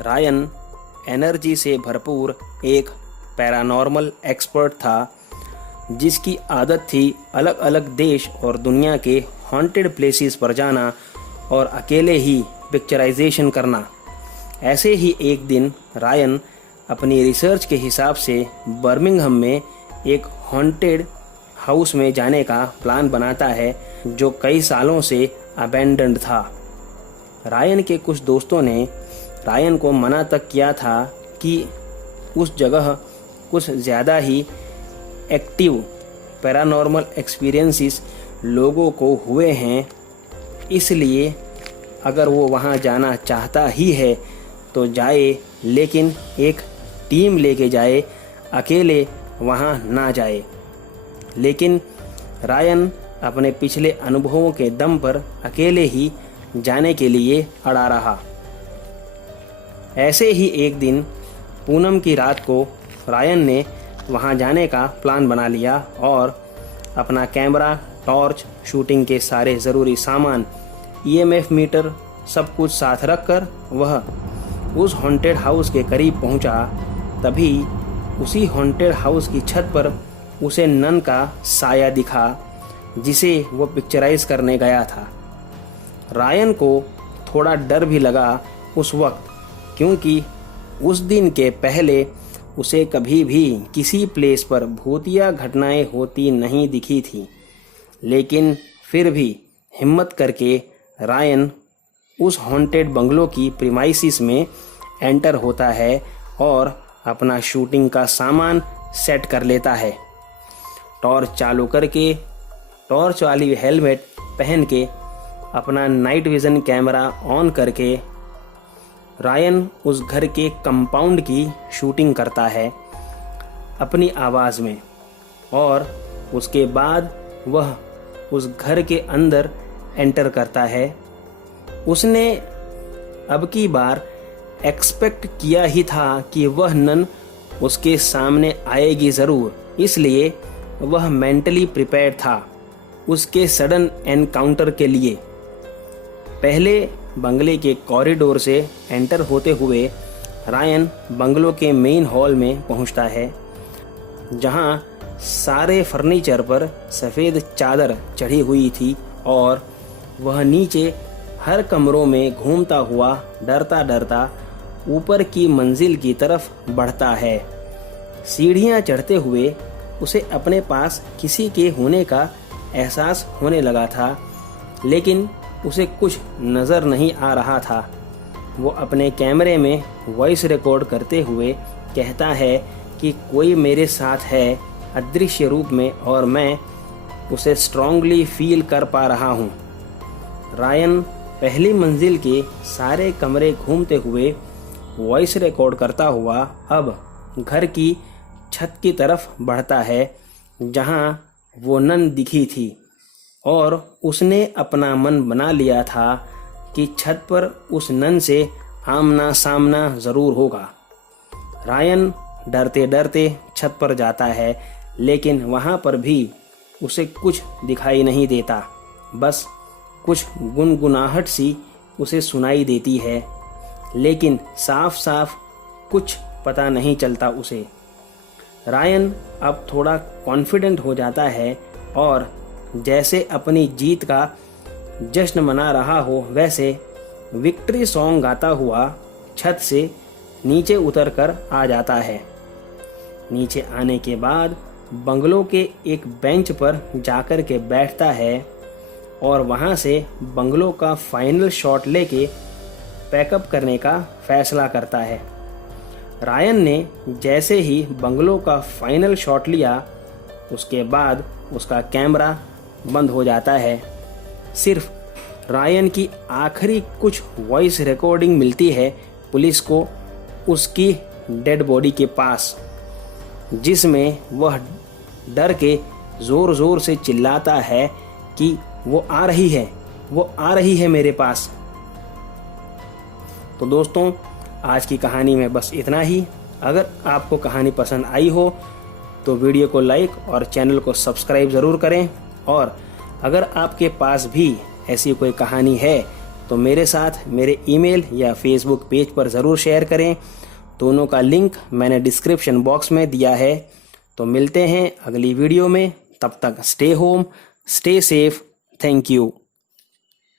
Ryan energy से भरपूर एक पैरानॉर्मल एक्सपर्ट था जिसकी आदत थी अलग अलग देश और दुनिया के हॉन्टेड प्लेसेस पर जाना और अकेले ही पिक्चराइजेशन करना। ऐसे ही एक दिन रायन अपनी रिसर्च के हिसाब से बर्मिंघम में एक हॉन्टेड हाउस में जाने का प्लान बनाता है जो कई सालों से अबैंडन्ड था। रायन के कुछ दोस्तों ने रायन को मना तक किया था कि उस जगह कुछ ज़्यादा ही एक्टिव पैरानॉर्मल एक्सपीरियंसेस लोगों को हुए हैं, इसलिए अगर वो वहाँ जाना चाहता ही है तो जाए, लेकिन एक टीम लेके जाए, अकेले वहाँ ना जाए। लेकिन रायन अपने पिछले अनुभवों के दम पर अकेले ही जाने के लिए अड़ा रहा। ऐसे ही एक दिन पूनम की रात को रायन ने वहां जाने का प्लान बना लिया और अपना कैमरा, टॉर्च, शूटिंग के सारे ज़रूरी सामान, EMF मीटर सब कुछ साथ रखकर वह उस हॉन्टेड हाउस के करीब पहुंचा। तभी उसी हॉन्टेड हाउस की छत पर उसे नन का साया दिखा जिसे वो पिक्चराइज करने गया था। रायन को थोड़ा डर भी लगा उस वक्त, क्योंकि उस दिन के पहले उसे कभी भी किसी प्लेस पर भूतिया घटनाएं होती नहीं दिखी थी। लेकिन फिर भी हिम्मत करके रायन उस हॉन्टेड बंगलो की प्रीमाइसिस में एंटर होता है और अपना शूटिंग का सामान सेट कर लेता है। टॉर्च चालू करके, टॉर्च वाली हेलमेट पहन के, अपना नाइट विज़न कैमरा ऑन करके रायन उस घर के कंपाउंड की शूटिंग करता है अपनी आवाज़ में, और उसके बाद वह उस घर के अंदर एंटर करता है। उसने अब की बार एक्सपेक्ट किया ही था कि वह नन उसके सामने आएगी ज़रूर, इसलिए वह मेंटली प्रिपेयर था उसके सडन एनकाउंटर के लिए। पहले बंगले के कॉरिडोर से एंटर होते हुए रायन बंगलो के मेन हॉल में पहुंचता है, जहां सारे फर्नीचर पर सफ़ेद चादर चढ़ी हुई थी और वह नीचे हर कमरों में घूमता हुआ डरता डरता ऊपर की मंजिल की तरफ बढ़ता है। सीढ़ियां चढ़ते हुए उसे अपने पास किसी के होने का एहसास होने लगा था, लेकिन उसे कुछ नज़र नहीं आ रहा था। वो अपने कैमरे में वॉइस रिकॉर्ड करते हुए कहता है कि कोई मेरे साथ है अदृश्य रूप में और मैं उसे स्ट्रांगली फील कर पा रहा हूँ। रायन पहली मंजिल के सारे कमरे घूमते हुए वॉइस रिकॉर्ड करता हुआ अब घर की छत की तरफ बढ़ता है, जहाँ वो नन दिखी थी, और उसने अपना मन बना लिया था कि छत पर उस नन से आमना सामना ज़रूर होगा। रायन डरते डरते छत पर जाता है, लेकिन वहाँ पर भी उसे कुछ दिखाई नहीं देता, बस कुछ गुनगुनाहट सी उसे सुनाई देती है, लेकिन साफ साफ कुछ पता नहीं चलता उसे। रायन अब थोड़ा कॉन्फिडेंट हो जाता है और जैसे अपनी जीत का जश्न मना रहा हो वैसे विक्ट्री सॉन्ग गाता हुआ छत से नीचे उतरकर आ जाता है। नीचे आने के बाद बंगलो के एक बेंच पर जाकर के बैठता है और वहां से बंगलो का फाइनल शॉट लेके पैकअप करने का फैसला करता है। रायन ने जैसे ही बंगलो का फाइनल शॉट लिया, उसके बाद उसका कैमरा बंद हो जाता है। सिर्फ रायन की आखिरी कुछ वॉइस रिकॉर्डिंग मिलती है पुलिस को उसकी डेड बॉडी के पास, जिसमें वह डर के ज़ोर ज़ोर से चिल्लाता है कि वो आ रही है, वो आ रही है मेरे पास। तो दोस्तों, आज की कहानी में बस इतना ही। अगर आपको कहानी पसंद आई हो तो वीडियो को लाइक और चैनल को सब्सक्राइब ज़रूर करें, और अगर आपके पास भी ऐसी कोई कहानी है तो मेरे साथ मेरे ईमेल या फेसबुक पेज पर ज़रूर शेयर करें। दोनों का लिंक मैंने डिस्क्रिप्शन बॉक्स में दिया है। तो मिलते हैं अगली वीडियो में, तब तक stay home, stay safe. Thank you.